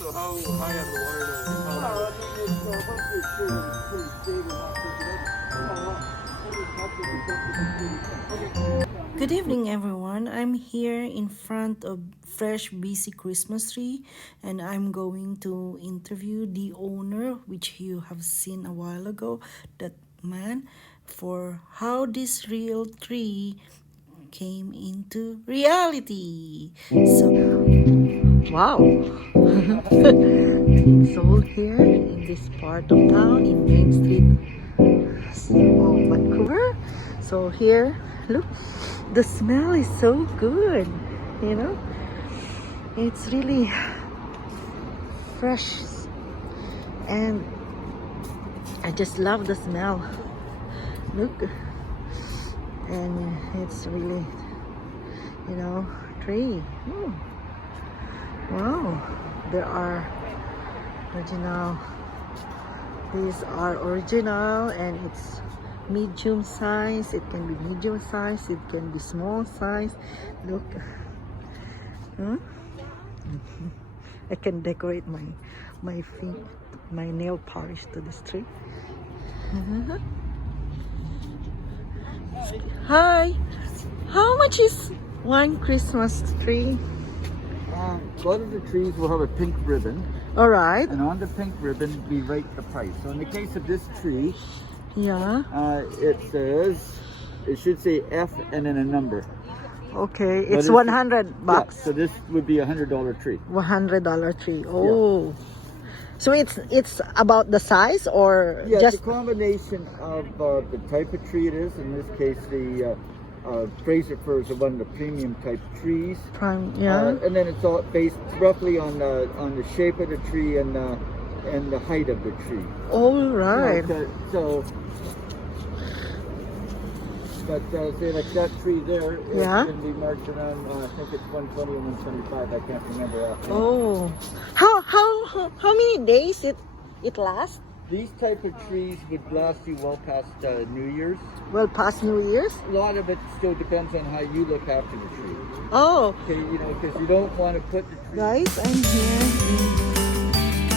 So how high on the water level? How high? Well, I mean, once you're sure that it's pretty stable, not picking up, Good evening, everyone. I'm here in front of Fresh BC Christmas Tree, and I'm going to interview the owner, which you have seen a while ago, that man, for how this real tree came into reality. So, wow. Sold here in this part of town in Main Street of Vancouver. So here, look, the smell is so good, you know. It's really fresh and I just love the smell. Look, and it's really, you know, tree. Wow, there are original. These are original and it's medium size. It can be medium size, it can be small size. Look, I can decorate my feet, my nail polish to this tree. Hi, how much is one Christmas tree? a lot of the trees will have a pink ribbon, All right. and on the pink ribbon we write the price. So in the case of this tree, Yeah. it should say F and then a number. Okay. But It's 100 bucks. Yeah, so this would be $100 tree. $100 tree. Oh. So it's about the size or Yeah, just it's a combination of the type of tree it is. In this case, the Fraser fir is one of the premium type trees. prime? Yeah. And then it's all based roughly on the shape of the tree and the height of the tree. All right. So, but say like that tree there, Yeah. it's going to be marked around. I think it's 120 or 125. I can't remember offhand. Oh. How many days it lasts? These type of trees would last you well past New Year's. Well, past New Year's? A lot of it still depends on how you look after the tree. Oh, Okay, you know, because you don't want to put the tree. guys, I'm here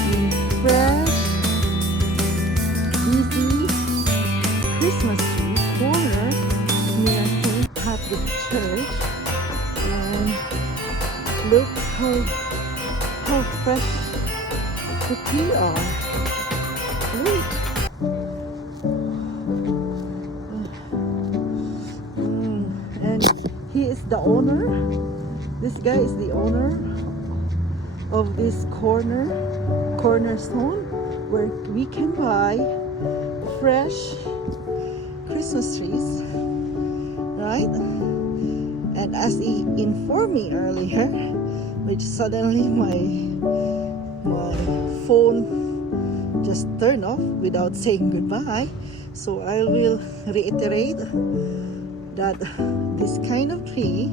in Fresh BC Christmas tree corner near St. Patrick Church, and look how fresh the tree are. Look. And he is the owner. This guy is the owner of this cornerstone where we can buy fresh Christmas trees, right? And as he informed me earlier, which suddenly my phone just turned off without saying goodbye, so I will reiterate that this kind of tree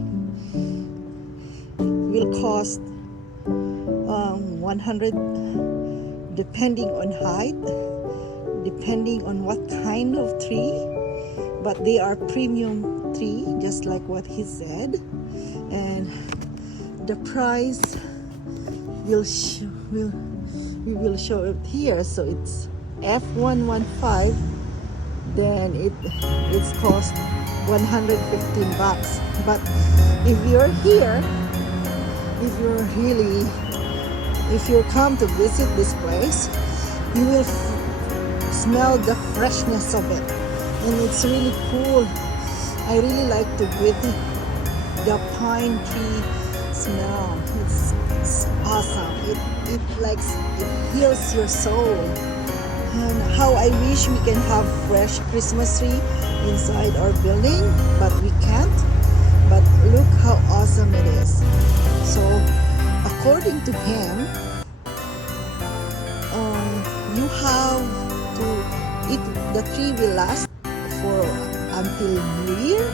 will cost 100, depending on height, depending on what kind of tree, but they are premium tree, just like what he said. And the price we will show it here. So it's F115, then it's cost 115 bucks. But if you're here, if you come to visit this place, you will smell the freshness of it, and it's really cool. I really like to breathe the pine tree smell. It's awesome. It heals your soul. And how I wish we can have fresh Christmas tree inside our building, but we can't. But look how awesome it is. So according to him, you have to, the tree will last for until New Year,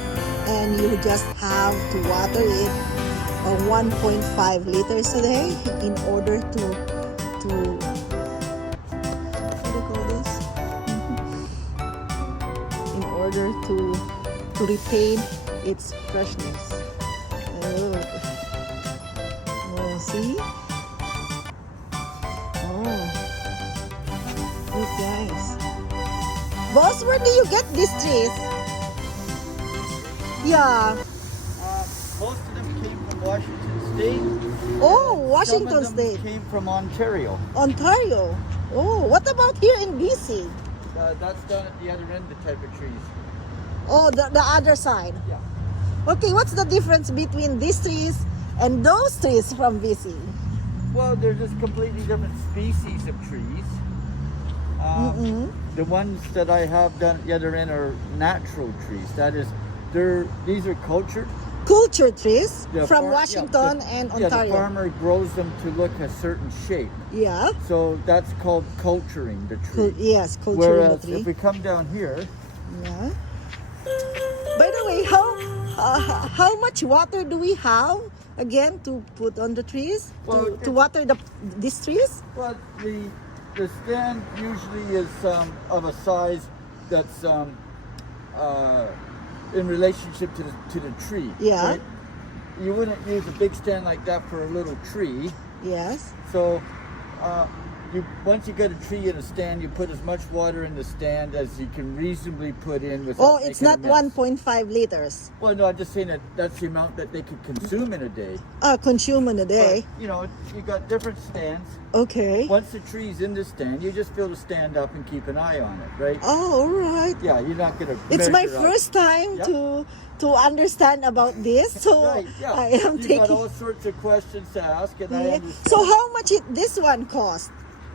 and you just have to water it 1.5 liters a day in order to what do you call this? In order to retain its freshness. Oh, see? Boss, where do you get these trees? Yeah. Most of them came from Washington State. Oh, Some Washington of them State. came from Ontario. Ontario. Oh, what about here in BC? That's down at the other end, the type of trees. Oh, the other side. Yeah. Okay, what's the difference between these trees and those trees from BC? Well, they're just completely different species of trees. The ones that I have down at the other end are natural trees. That is, these are cultured. Culture trees The from far- Washington yeah, and Yeah, the Ontario. farmer grows them to look a certain shape. Yeah. So that's called culturing the tree. Yes, culture Whereas the tree. if we come down here, Yeah. By the way, how much water do we have again to put on the trees Well, to water these trees? well, the stand usually is of a size that's in relationship to the tree. Yeah. Right? You wouldn't use a big stand like that for a little tree. Yes. So once you get a tree in a stand, you put as much water in the stand as you can reasonably put in without Oh, it's not making a mess. 1.5 liters. Well, no, I'm just saying that's the amount that they could consume in a day. Consume in a day. But, you got different stands. Okay. Once the tree's in the stand, you just fill the stand up and keep an eye on it, right? Oh, all right. Yeah, you're not gonna. It's my measure out. first time Yep. to understand about this, so Right, yeah. I am You've taking. got all sorts of questions to ask, and I Yeah. understand. So how much this one cost?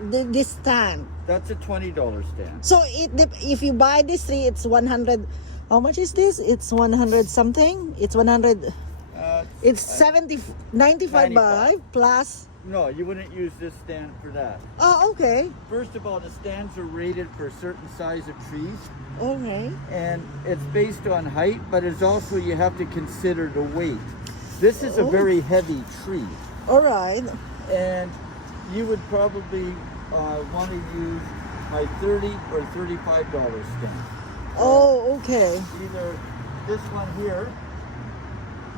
This stand. That's a $20 stand. So if you buy this tree, it's 100. How much is this? It's 100 something. It's 100. It's 70, 95 95. plus. No, you wouldn't use this stand for that. Oh, okay. First of all, the stands are rated for a certain size of trees, Okay. and it's based on height, but it's also you have to consider the weight. This is a very heavy tree, All right. and you would probably want to use my $30 or $35 stand. Oh, okay. Either this one here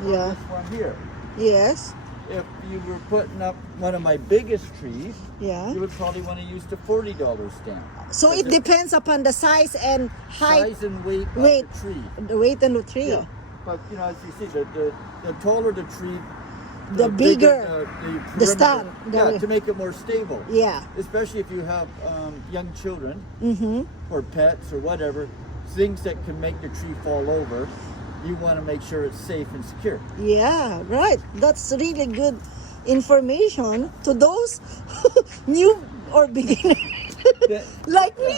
or Yeah. this one here. Yes. If you were putting up one of my biggest trees, Yeah. you would probably want to use the $40 stand. So it depends upon the size and height, Size and weight weight. of the tree. the weight and the tree. Yeah. But as you see, the taller the tree, The bigger the perimeter. stand. Yeah, to make it more stable. Yeah. Especially if you have young children Mm-hmm. or pets or whatever, things that can make the tree fall over. You want to make sure it's safe and secure. Yeah, right. That's really good information to those new or beginner Then- like me.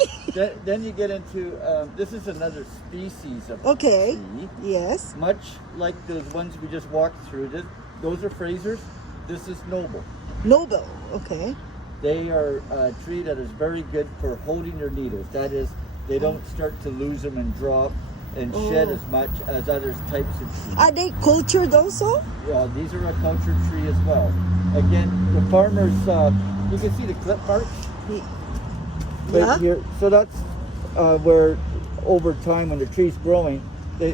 Then you get into this is another species of Okay. tree. Yes. Much like those ones we just walked through. Those are Frasers. This is Noble. Noble. Okay. They are a tree that is very good for holding their needles. That is, they don't start to lose them and drop and shed as much as other types of trees. Are they cultured also? Yeah, these are a cultured tree as well. Again, the farmers, you can see the clip marks Yeah. right here. So that's where, over time, when the tree's growing, they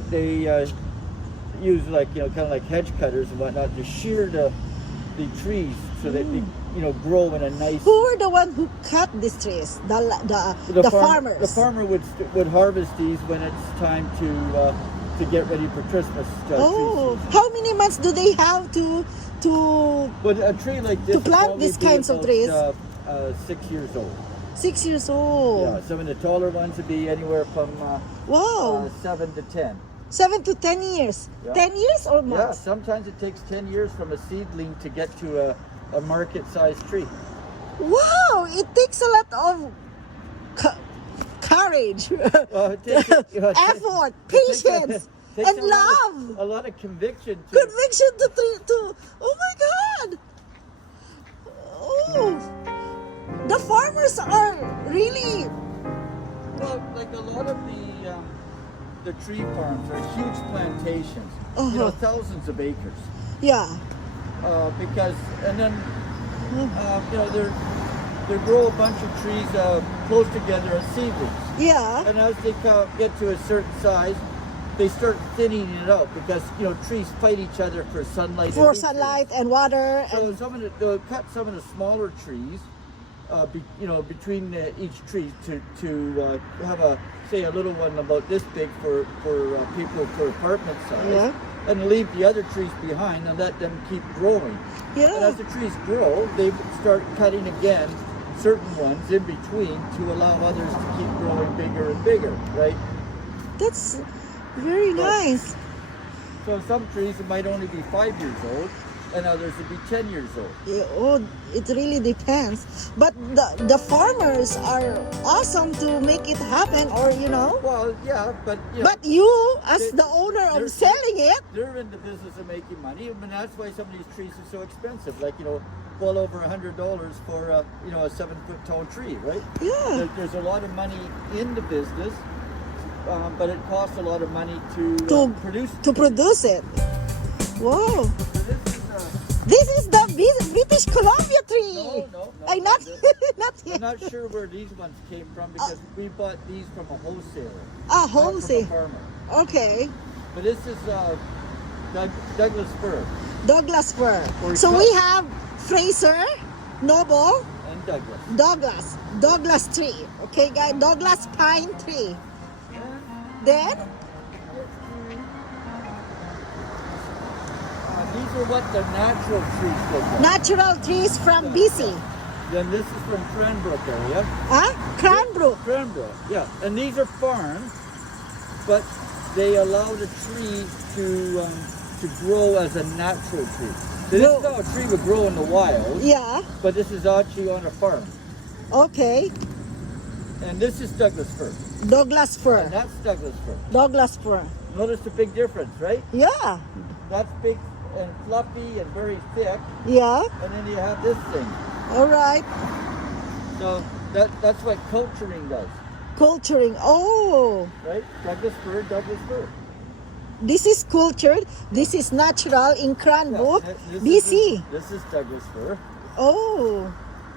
use kind of like hedge cutters and whatnot to shear the trees so that they grow in a nice. Who were the one who cut these trees? The farmers. The farmer would harvest these when it's time to get ready for Christmas. Oh, tree season. how many months do they have to? But a tree like this To plant would probably these be kinds of about, trees? 6 years old. 6 years old. Yeah, some of the taller ones would be anywhere from Wow. 7 to 10. 7 to 10 years. Yeah. 10 years or Yeah, months? sometimes it takes 10 years from a seedling to get to a market-sized tree. Wow, it takes a lot of courage, Well, it takes, effort, it takes patience, takes and a lot love. of- a lot of conviction. Conviction to oh my God. Oh, the farmers are really, Well, like a lot of the tree farms are huge plantations. Uh-huh. Thousands of acres. yeah. Because and then they grow a bunch of trees close together as seedlings. Yeah. And as they get to a certain size, they start thinning it out because trees fight each other for sunlight. For and sunlight and water. nutrients. And, So they'll cut some of the smaller trees between each tree to have say a little one about this big for people for apartment size, Yeah. and leave the other trees behind and let them keep growing. And Yeah. as the trees grow, they start cutting again certain ones in between to allow others to keep growing bigger and bigger, right? That's very nice. So some trees it might only be 5 years old, and others would be 10 years old. Yeah, oh, it really depends. But the farmers are awesome to make it happen, or Well, yeah, but But you, as They- the owner they're- of selling it, they're in the business of making money. I mean, that's why some of these trees are so expensive. Like well over $100 for a 7-foot tall tree, right? yeah, There's a lot of money in the business, but it costs a lot of money to to produce it. Whoa. This is, This is the British Columbia tree. No. I not not I'm yet. not sure where these ones came from because we bought these from a wholesaler. Ah, not from a wholesale. farmer. Okay, But this is Douglas fir Douglas fir. Or So cut- we have Fraser, Noble, and Douglas. Douglas tree. Okay, guys, Douglas pine tree. Then, These are what the natural trees look like. natural trees from BC. Then this is from Cranbrook area. Huh? Cranbrook. Cranbrook, yeah. And these are farmed, but they allow the tree to grow as a natural tree. So this is how a tree would grow in the wild, Yeah. but this is actually on a farm. Okay. And this is Douglas fir. Douglas And fir. that's Douglas fir. Douglas fir. Notice the big difference, right? Yeah. That's big and fluffy and very thick, Yeah. and then you have this thing. All right. So that's what culturing does, Culturing. Oh, right? Douglas fir. this is cultured. This is natural in Cranbrook, Yeah, BC. This is Douglas fir. Oh,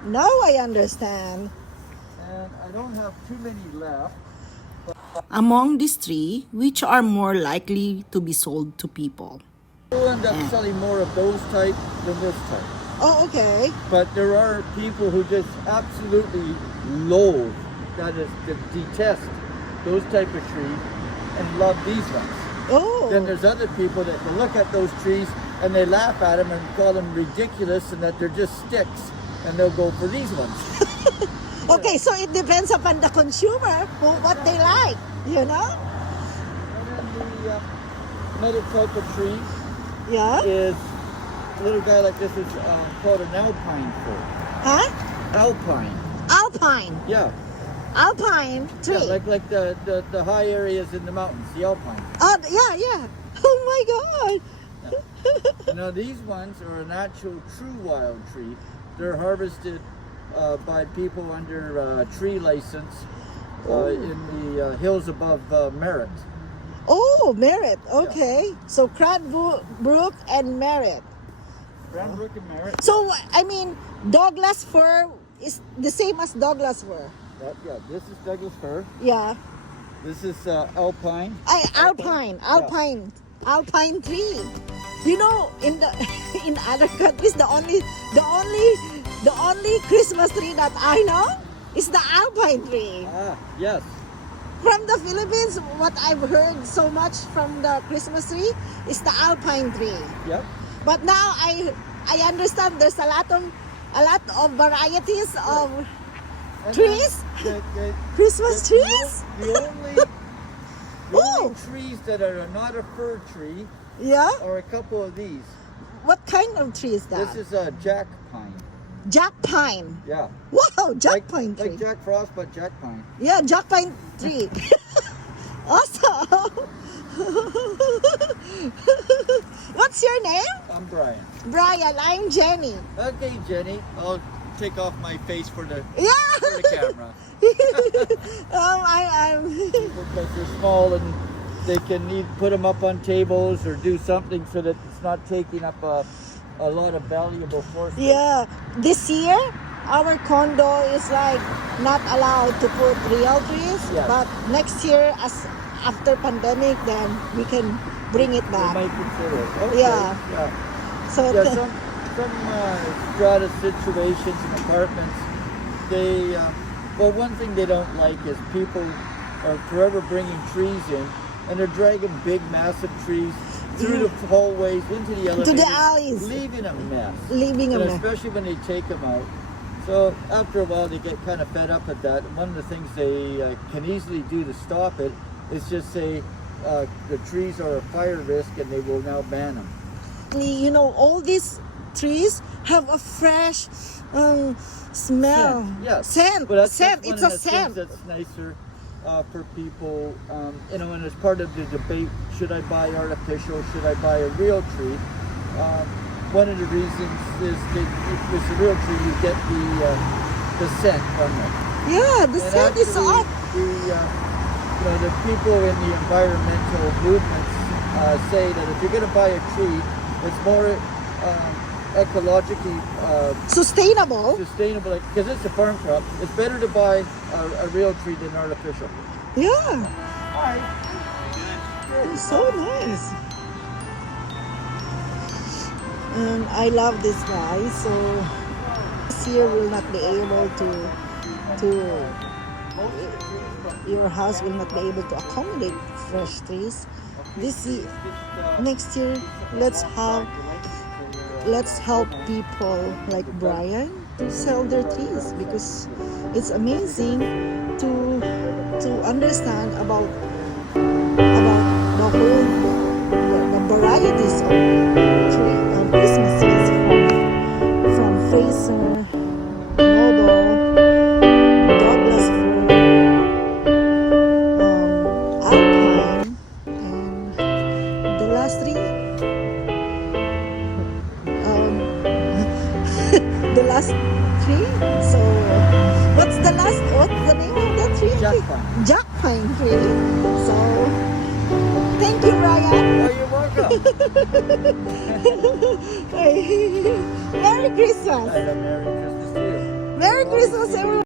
now I understand. And I don't have too many left. Among these three, which are more likely to be sold to people? We'll end up selling more of those type than this type. Oh, okay. But there are people who just absolutely loathe, that is, detest those type of trees and love these ones. Oh. Then there's other people that will look at those trees and they laugh at them and call them ridiculous and that they're just sticks, and they'll go for these ones. Okay, so it depends upon the consumer what they like, And then the another type of tree Yeah. is a little guy like this is called an alpine fir. Huh? Alpine. Alpine. Yeah. Alpine tree. Yeah, like the high areas in the mountains, the alpine. Oh, yeah. Oh my God. Now these ones are an actual true wild tree. They're harvested by people under tree license in the hills above Merritt. Oh, Merritt. Okay. So Cranbrook and Merritt. Cranbrook and Merritt. So, I mean, Douglas fir is the same as Douglas fir. Yeah, this is Douglas fir. Yeah. This is Alpine. Alpine tree. In the in other countries, the only Christmas tree that I know is the Alpine tree. Ah, yes. From the Philippines, what I've heard so much from the Christmas tree is the Alpine tree. Yep. But now I understand there's a lot of varieties of And trees. then Christmas trees. The only Oh. trees that are not a fir tree Yeah. are a couple of these. What kind of tree is that? This is a jack pine. Jack pine. Yeah. Wow, jack pine tree. Like Jack Frost, but jack pine. Yeah, jack pine tree. Awesome. What's your name? I'm Brian. Brian. I'm Jenny. Okay, Jenny. I'll take off my face for the Yeah. camera I'm. because they're small and they can put them up on tables or do something so that it's not taking up a lot of valuable floor space. Yeah. This year, our condo is like not allowed to put real trees. Yes. But next year, after pandemic, then we can bring it We back. might consider it. Okay. Yeah. Yeah. So Yeah, some strata situations and apartments, they well, one thing they don't like is people are forever bringing trees in, and they're dragging big, massive trees through the hallways into the elevators, alleys. leaving a mess. Leaving a And mess. especially when they take them out. So after a while, they get kind of fed up with that. One of the things they can easily do to stop it is just say the trees are a fire risk, and they will now ban them. You know, all these trees have a fresh smell. Yeah. Scent. But that's Scent. one It's of a the scent. things that's nicer for people. You know, and as part of the debate, should I buy artificial? Should I buy a real tree? One of the reasons is that with the real tree, you get the scent from it. Yeah, the And scent is actually, up. you know, the people in the environmental movements say that if you're going to buy a tree, it's more ecologically Sustainable. sustainable, because it's a farm crop. It's better to buy a real tree than artificial. Yeah. It's so nice. And I love this guy. So this year will not be able to your house will not be able to accommodate fresh trees. This year, next year, let's help people like Brian to sell their trees, because it's amazing to understand about the whole the varieties of tree of Christmas trees from Fraser, Noble, Douglas fir, Alpine, and the last tree. The last tree. So what's the name of that tree? Jack pine. Jack pine tree. So thank you, Ryan. Oh, you're welcome. Merry Christmas. I love Merry Christmas to you. Merry Christmas, everyone.